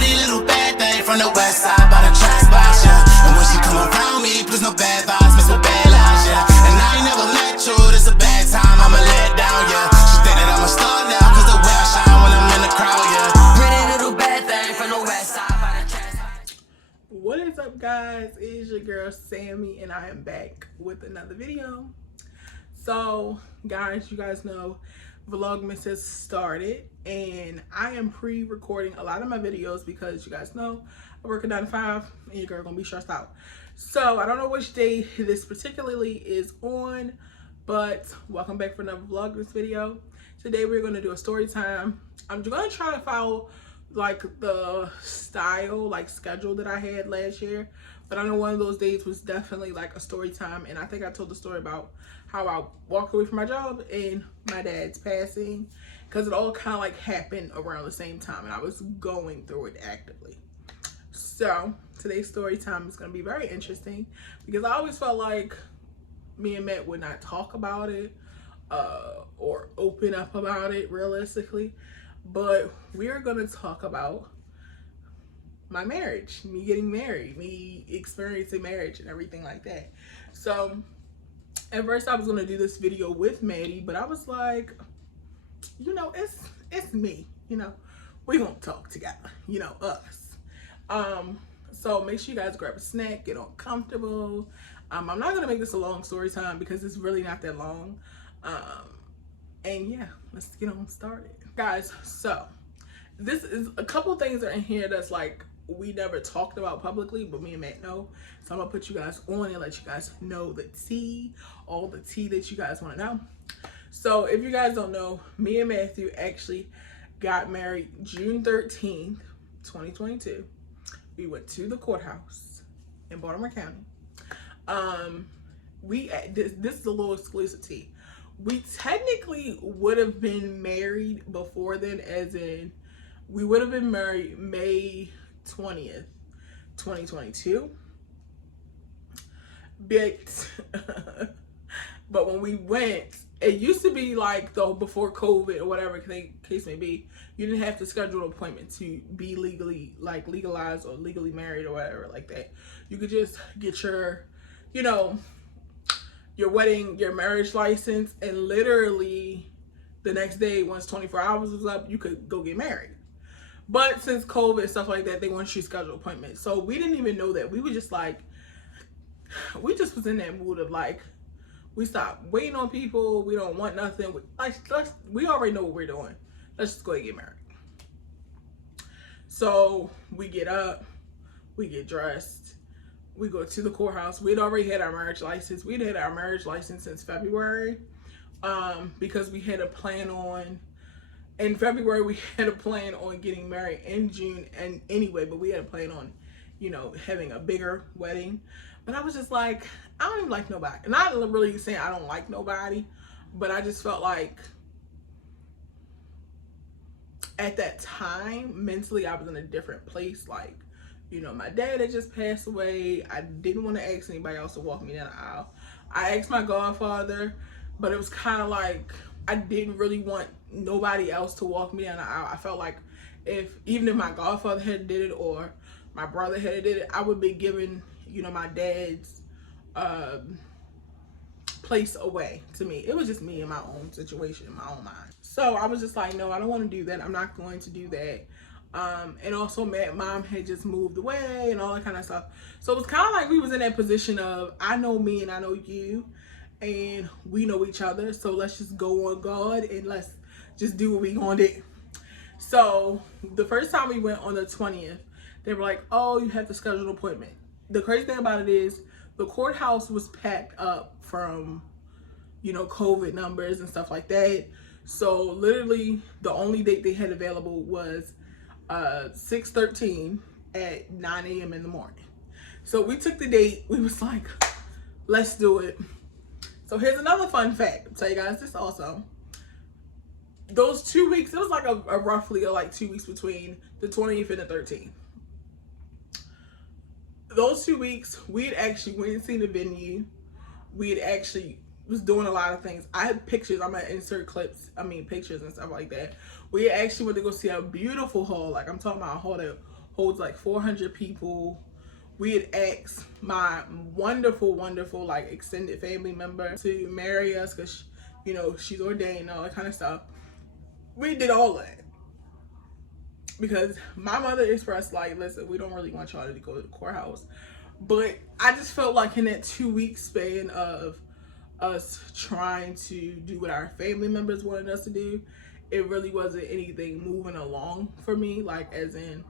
Pretty little bad thing from the west side by the trash box, yeah. And when she come around me, please no bad vibes, miss with bad lies, yeah. And I ain't never met you, this a bad time, I'ma let down, yeah. She think that I'm a star now, cause the way I shine when I'm in the crowd, yeah. Pretty little bad thing from the west side by the trash box. What is up, guys? It is your girl Sammy, and I am back with another video. So guys, you guys know Vlogmas has started, and I am pre-recording a lot of my videos because you guys know I work a 9 to 5 and your girl gonna be stressed out. So I don't know which day this particularly is on, but welcome back for another Vlogmas video. Today we're gonna do a story time. I'm gonna try to follow like the style, like schedule that I had last year, but I know one of those days was definitely like a story time, and I think I told the story about how I walked away from my job and my dad's passing, because it all kind of like happened around the same time and I was going through it actively. So today's story time is going to be very interesting because I always felt like me and Matt would not talk about it or open up about it realistically, but we're going to talk about my marriage, me getting married, me experiencing marriage and everything like that. So at first I was going to do this video with Maddie, but I was like, you know, it's me, you know, we gonna talk together, you know, us. So make sure you guys grab a snack, get on comfortable. I'm not going to make this a long story time because it's really not that long. And yeah, let's get on started. Guys, so this is a couple things are in here that's like we never talked about publicly, but me and Matt know. So I'm gonna put you guys on and let you guys know the tea, all the tea that you guys want to know. So if you guys don't know, me and Matthew actually got married June 13th, 2022. We went to the courthouse in Baltimore County. This is a little exclusive tea. We technically would have been married before then, as in we would have been married May 20th, 2022. But when we went, it used to be like though before COVID or whatever case may be, you didn't have to schedule an appointment to be legally like legalized or legally married or whatever like that. You could just get your, you know, your wedding, your marriage license, and literally the next day, once 24 hours was up, you could go get married. But since COVID and stuff like that, they want you to schedule appointments. So we didn't even know that. We were just like, we just was in that mood of like, we stopped waiting on people. We don't want nothing. We already know what we're doing. Let's just go and get married. So we get up, we get dressed, we go to the courthouse. We'd already had our marriage license. We'd had our marriage license since February, because we had a plan on, in February, we had a plan on getting married in June and anyway, but we had a plan on, you know, having a bigger wedding. But I was just like, I don't even like nobody. And not really saying I don't like nobody, but I just felt like at that time, mentally, I was in a different place. Like, you know, my dad had just passed away. I didn't want to ask anybody else to walk me down the aisle. I asked my godfather, but it was kind of like, I didn't really want nobody else to walk me down the aisle. I felt like even if my godfather had did it or my brother had did it, I would be giving, you know, my dad's place away to me. It was just me in my own situation, in my own mind. So I was just like, no, I don't want to do that. I'm not going to do that. And also mom had just moved away and all that kind of stuff. So it was kind of like we was in that position of, I know me and I know you, and we know each other, so let's just go on God and let's just do what we gonna do. So the first time we went on the 20th, they were like, oh, you have to schedule an appointment. The crazy thing about it is the courthouse was packed up from, you know, COVID numbers and stuff like that. So literally the only date they had available was 6/13 at 9 a.m. in the morning. So we took the date. We was like, let's do it. So here's another fun fact. I'll tell you guys this also. Those 2 weeks, it was like a roughly like 2 weeks between the 20th and the 13th. Those 2 weeks, we had actually went and seen the venue. We had actually was doing a lot of things. I had pictures. I'm gonna insert clips. I mean pictures and stuff like that. We actually went to go see a beautiful hall. Like I'm talking about a hall that holds like 400 people. We had asked my wonderful, wonderful like extended family member to marry us because, you know, she's ordained and all that kind of stuff. We did all of that because my mother expressed like, listen, we don't really want y'all to go to the courthouse. But I just felt like in that 2-week span of us trying to do what our family members wanted us to do, it really wasn't anything moving along for me. Like, as in,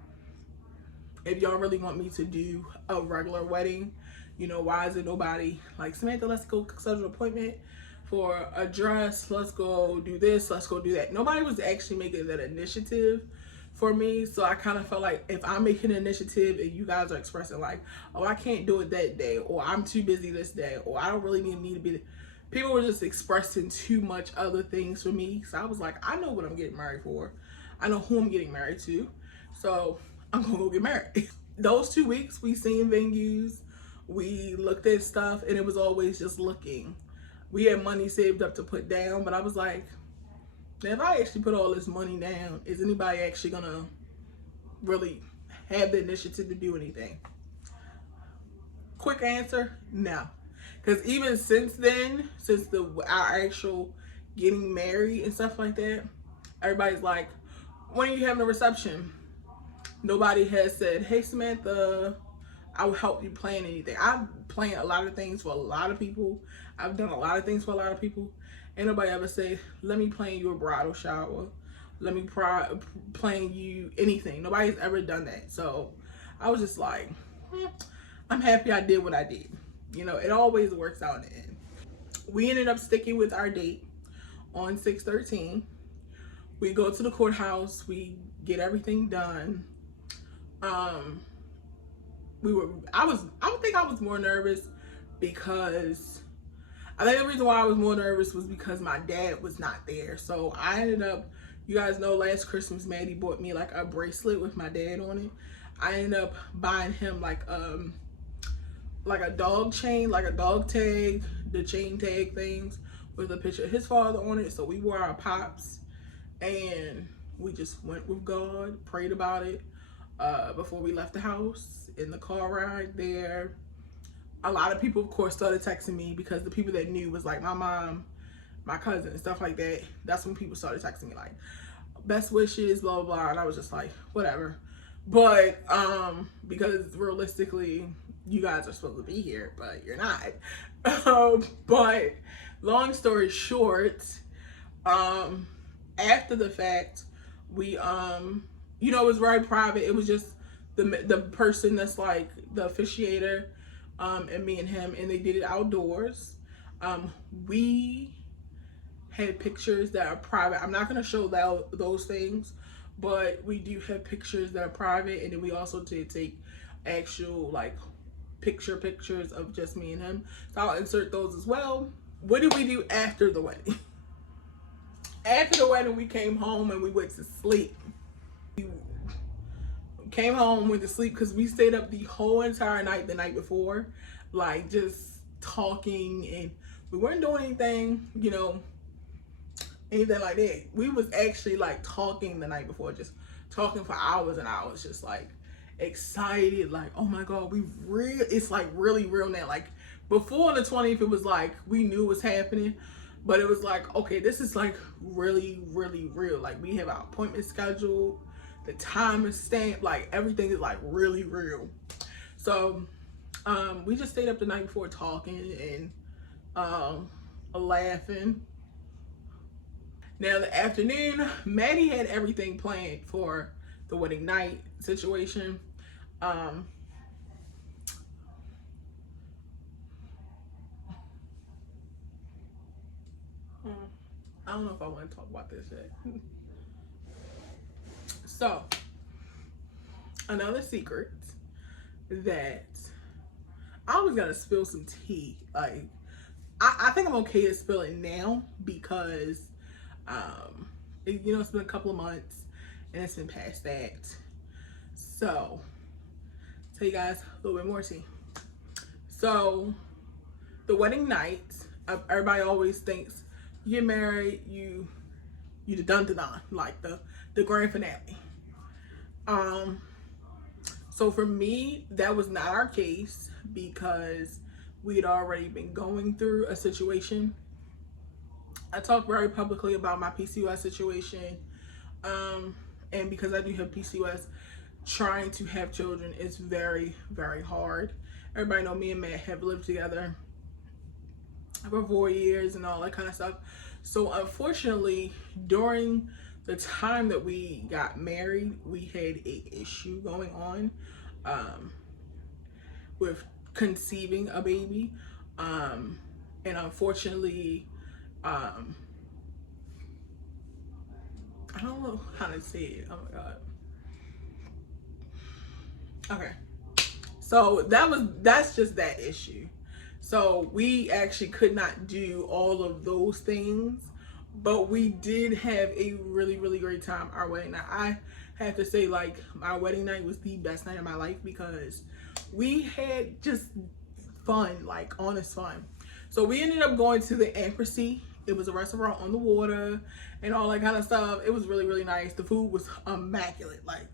if y'all really want me to do a regular wedding, you know, why is it nobody like, Samantha, let's go schedule an appointment for a dress, let's go do this, let's go do that. Nobody was actually making that initiative for me. So I kind of felt like if I'm making an initiative and you guys are expressing like, oh, I can't do it that day, or I'm too busy this day, or I don't really need to be, people were just expressing too much other things for me. So I was like, I know what I'm getting married for. I know who I'm getting married to. So I'm gonna go get married. Those 2 weeks we seen venues, we looked at stuff, and it was always just looking. We had money saved up to put down, but I was like, now if I actually put all this money down, is anybody actually gonna really have the initiative to do anything? Quick answer, no. Because even since then, since our actual getting married and stuff like that, everybody's like, when are you having a reception? Nobody has said, hey Samantha, I will help you plan anything. I've planned a lot of things for a lot of people. I've done a lot of things for a lot of people. Ain't nobody ever say, let me plan you a bridal shower. Let me plan you anything. Nobody's ever done that. So I was just like, I'm happy I did what I did. You know, it always works out in the end. We ended up sticking with our date on 6/13. We go to the courthouse. We get everything done. I think I was more nervous because I think the reason why I was more nervous was because my dad was not there. So I ended up, you guys know last Christmas, Maddie bought me like a bracelet with my dad on it. I ended up buying him like a dog chain, like a dog tag, the chain tag things with a picture of his father on it. So we wore our pops and we just went with God, prayed about it before we left the house. In the car ride there, a lot of people of course started texting me because the people that knew was like my mom, my cousin, and stuff like that. That's when people started texting me like best wishes, blah blah blah, and I was just like whatever. But because realistically you guys are supposed to be here but you're not. But long story short, after the fact, we you know, it was very private. It was just the person that's like the officiator and me and him, and they did it outdoors. We had pictures that are private. I'm not going to show those things, but we do have pictures that are private, and then we also did take actual like pictures of just me and him. So I'll insert those as well. What did we do after the wedding? After the wedding, we came home and we went to sleep. We came home, went to sleep because we stayed up the whole entire night the night before, like just talking, and we weren't doing anything, you know, anything like that. We was actually like talking the night before, just talking for hours and hours, just like excited, like, oh my God, it's like really real now. Like before the 20th, it was like we knew it was happening, but it was like, okay, this is like really, really real. Like we have our appointment scheduled, the time is stamped, like everything is like really real. So we just stayed up the night before talking and laughing. Now the afternoon, Maddie had everything planned for the wedding night situation. I don't know if I want to talk about this yet. So, another secret that I was gonna spill some tea. Like, I think I'm okay to spill it now because, you know, it's been a couple of months and it's been past that. So, tell you guys a little bit more tea. So, the wedding night, everybody always thinks you get married, you the dun-dun-dun, like the grand finale. So for me, that was not our case because we had already been going through a situation. I talked very publicly about my PCOS situation. And because I do have PCOS, trying to have children is very, very hard. Everybody know me and Matt have lived together for 4 years and all that kind of stuff. So unfortunately, during the time that we got married, we had a issue going on with conceiving a baby. And unfortunately, I don't know how to say it. Oh my God. Okay. So that's just that issue. So we actually could not do all of those things, but we did have a really, really great time our wedding night. I have to say, like, my wedding night was the best night of my life because we had just fun, like honest fun. So we ended up going to the Embassy. It was a restaurant on the water and all that kind of stuff. It was really, really nice. The food was immaculate. Like,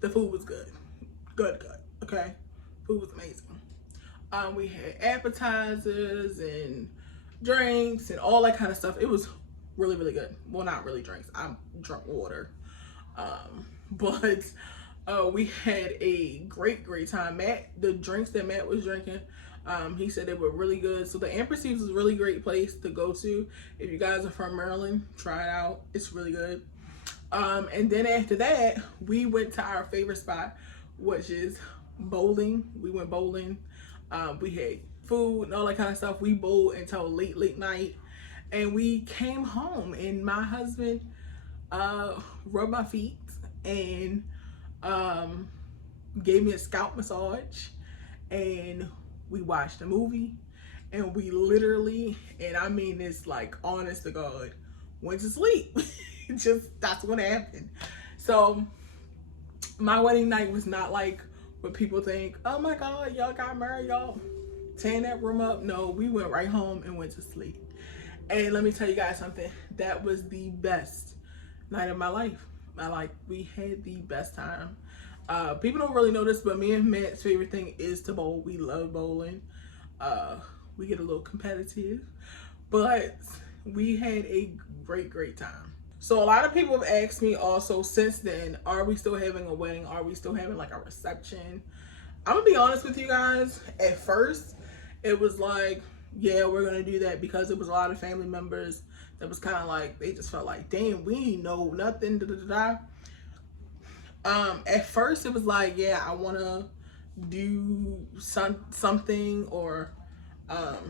the food was good. Good. Okay. Food was amazing. We had appetizers and drinks and all that kind of stuff. It was really, really good. Well, not really drinks. I drank water. But we had a great time. The drinks that Matt was drinking, he said they were really good. So the Embassy was a really great place to go to. If you guys are from Maryland, try it out. It's really good. And then after that, we went to our favorite spot, which is bowling. We went bowling. We had food and all that kind of stuff. We bowled until late night, and we came home, and my husband rubbed my feet and gave me a scalp massage, and we watched a movie, and we literally, and I mean this like honest to God, went to sleep. That's what happened. So my wedding night was not like what people think, oh my God, y'all got married, y'all tearing that room up. No, we went right home and went to sleep. And let me tell you guys something, that was the best night of my life. We had the best time. People don't really know this, but me and Matt's favorite thing is to bowl. We love bowling. We get a little competitive, but we had a great time. So a lot of people have asked me also since then, are we still having a wedding? Are we still having like a reception? I'm gonna be honest with you guys. At first, it was like, yeah, we're gonna do that because it was a lot of family members that was kind of like, they just felt like, damn, we know nothing. At first it was like, yeah, I wanna do something or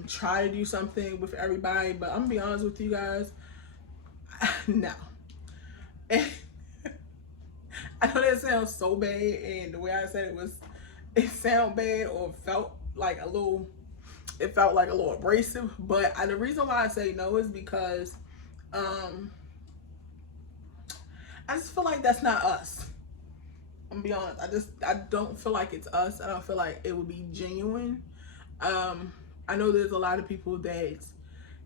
try to do something with everybody, but I'm gonna be honest with you guys, no. I know that sounds so bad, and the way I said it sounded bad or felt like a little abrasive, but the reason why I say no is because I just feel like that's not us. I'm gonna be honest, I don't feel like it's us. I don't feel like it would be genuine. I know there's a lot of people that's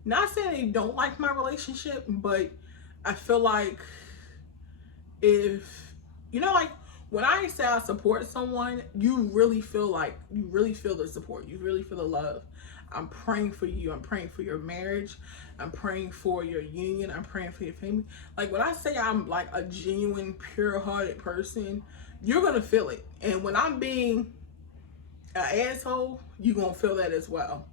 not saying they don't like my relationship, but I feel like if, you know, like when I say I support someone, you really feel the support. You really feel the love. I'm praying for you. I'm praying for your marriage. I'm praying for your union. I'm praying for your family. Like when I say I'm like a genuine, pure-hearted person, you're going to feel it. And when I'm being an asshole, you're going to feel that as well.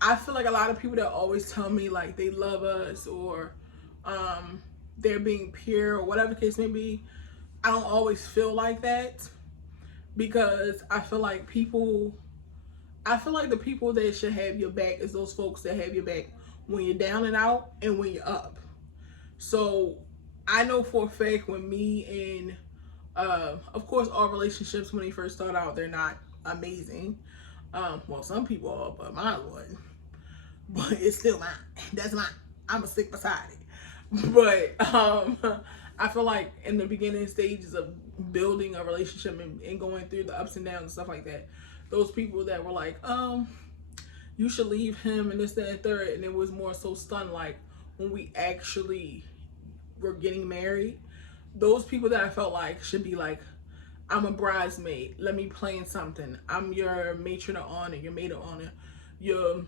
I feel like a lot of people that always tell me like they love us or they're being pure or whatever the case may be, I don't always feel like that, because I feel like the people that should have your back is those folks that have your back when you're down and out and when you're up. So I know for a fact when me and of course all relationships when they first start out, they're not amazing. Well, some people are, but mine wasn't. But it's still mine. That's mine. I'm a stick beside it. But I feel like in the beginning stages of building a relationship and going through the ups and downs and stuff like that, those people that were like, you should leave him and this, that, and third, and it was more so stunned like when we actually were getting married, those people that I felt like should be like, I'm a bridesmaid, let me plan something, I'm your matron of honor, your maid of honor, your,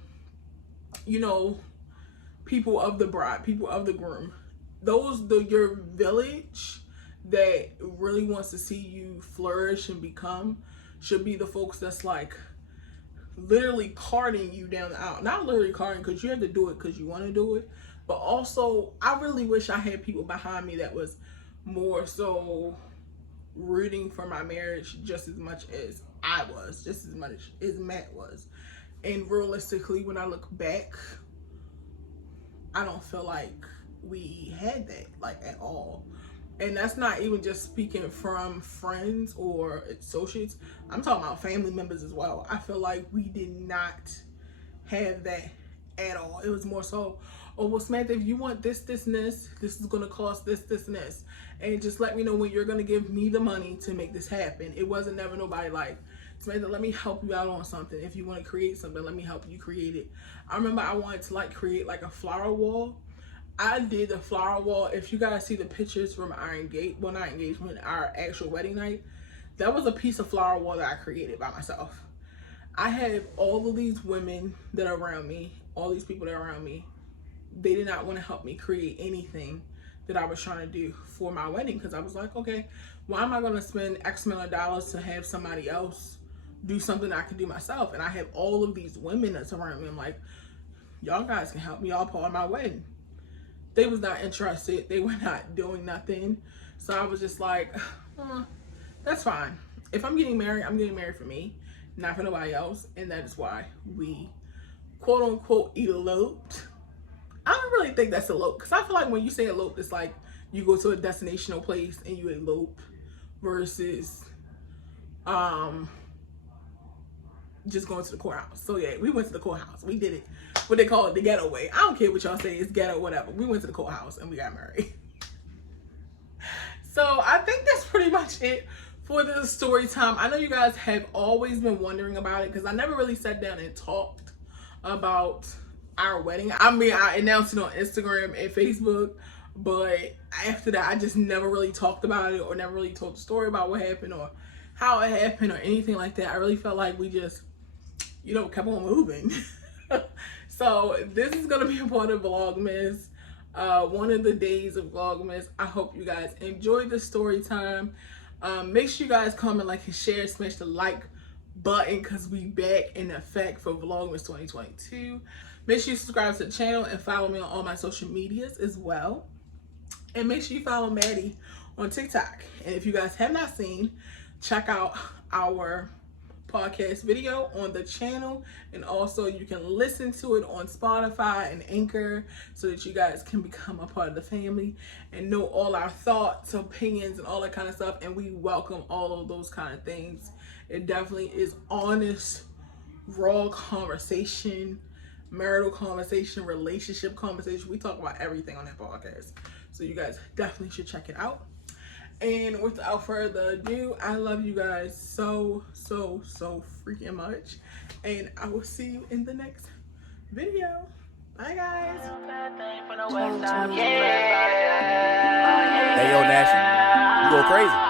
you know, people of the bride, people of the groom. Your village that really wants to see you flourish and become should be the folks that's like literally carting you down the aisle. Not literally carting, because you have to do it because you want to do it, but also I really wish I had people behind me that was more so rooting for my marriage just as much as I was, just as much as Matt was. And realistically, when I look back, I don't feel like we had that, like, at all. And that's not even just speaking from friends or associates. I'm talking about family members as well. I feel like we did not have that at all. It was more so, oh, well, Samantha, if you want this, this, and this is going to cost this, this, and this. And just let me know when you're going to give me the money to make this happen. It wasn't never nobody like, Samantha, let me help you out on something. If you want to create something, let me help you create it. I remember I wanted to like create like a flower wall. I did the flower wall. If you guys see the pictures from our not engagement, our actual wedding night, that was a piece of flower wall that I created by myself. I had all of these women that are around me, all these people that are around me. They did not want to help me create anything that I was trying to do for my wedding, because I was like, okay, why am I going to spend X amount of dollars to have somebody else do something I can do myself? And I have all of these women that's around me. I'm like, y'all guys can help me all part of my wedding. They was not interested. They were not doing nothing. So I was just like, that's fine. If I'm getting married, I'm getting married for me, not for nobody else. And that is why we quote unquote eloped. I don't really think that's elope, because I feel like when you say elope, it's like you go to a destinational place and you elope versus just going to the courthouse. So yeah, we went to the courthouse. We did it, what they call it, the ghetto way. I don't care what y'all say, it's ghetto, whatever. We went to the courthouse and we got married. So I think that's pretty much it for the story time. I know you guys have always been wondering about it, because I never really sat down and talked about our wedding. I mean, I announced it on Instagram and Facebook, but after that, I just never really talked about it or never really told the story about what happened or how it happened or anything like that. I really felt like we just, you know, kept on moving. So this is going to be a part of Vlogmas, one of the days of Vlogmas. I hope you guys enjoyed the story time. Make sure you guys comment, like, and share, smash the like button, because we back in effect for Vlogmas 2022. Make sure you subscribe to the channel and follow me on all my social medias as well. And make sure you follow Maddie on TikTok. And if you guys have not seen, check out our podcast video on the channel, and also you can listen to it on Spotify and Anchor, so that you guys can become a part of the family and know all our thoughts, opinions, and all that kind of stuff. And we welcome all of those kind of things. It definitely is honest, raw conversation, marital conversation, relationship conversation. We talk about everything on that podcast, so you guys definitely should check it out. And without further ado, I love you guys so freaking much, and I will see you in the next video. Bye, guys. Hey, yo, Nash, you go crazy.